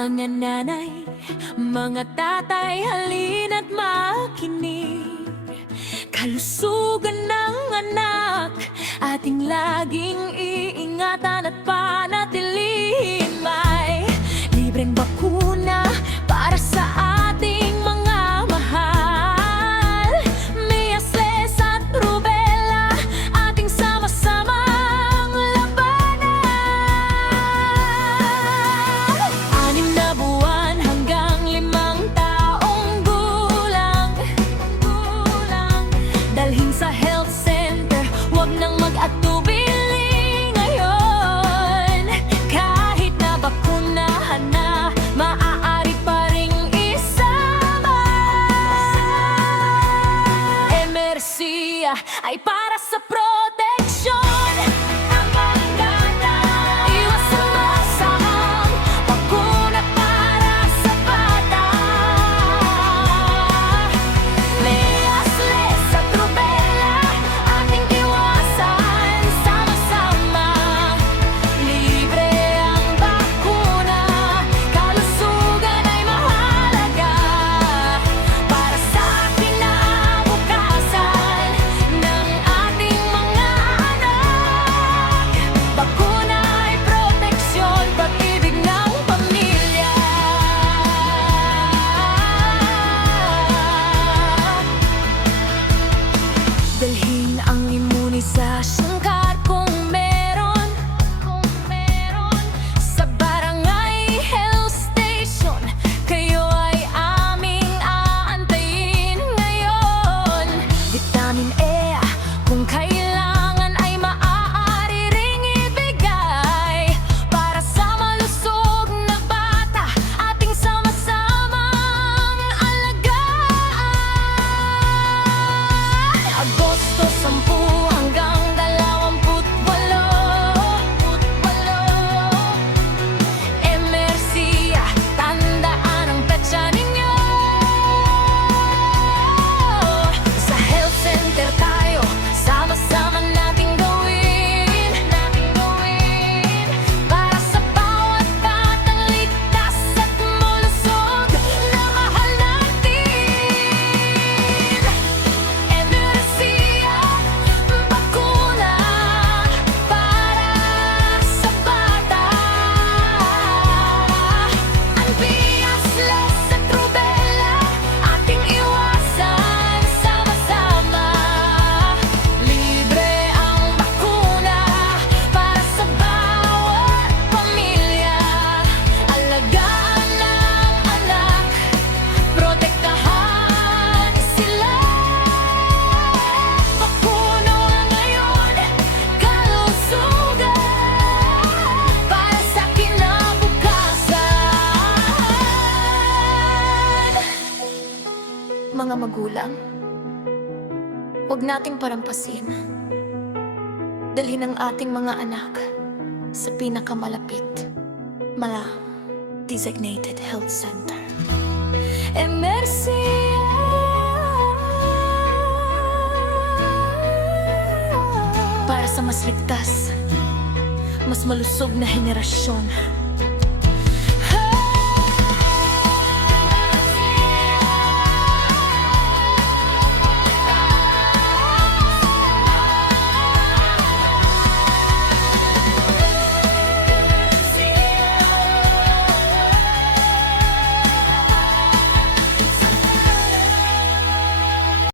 Mga nanay, mga tatay, halina't makinig. Kalusugan ng anak, ating laging iingatan at panatilihin. May libreng bakuna para sa ating mga mahal. Measles at rubella, ating sama-samang labanan. 6 na buwan hanggang 5 taong gulang. Dalhin sa health center, huwag nang mag-atubili ngayon. Kahit na bakunahan na, maaari pa ring isama. Emersia ay para sa proteksyon. Ang balangana, iwas sa masamang bakuna para sa bata. Measles at rubella, ating iwasan sama-sama. Libre ang bakuna, kalusugan ay mahalaga. Para sa kinabukasan ng ating mga anak, bakuna ay proteksyon, pag-ibig ng pamilya. Dalhin ang imunisasyon card kung meron, sa barangay health station. Kayo ay aming aantayin ngayon. Vitamin E, kung kailangan ay maaari ring ibigay. Para sa malusog na bata, ating sama-samang alagaan. Agosto 10 hanggang 28. Emersia, tandaan ang petsa ninyo. Sa health center tayo, sama-sama nating gawin. Para sa bawat batang ligtas at malusog na mahal natin. Emersia, bakuna para sa bata. Ang Measles at rubella, ating iwasan sama-sama. Libre ang bakuna para sa bawat pamilya. Alagaan ng anak, protektahan sila. Bakuna ngayon, kalusugan para sa kinabukasan. Mga magulang, huwag nating parampasin. Dalhin ang ating mga anak sa pinakamalapit, designated health center. Emersia, para sa mas ligtas, mas malusog na henerasyon.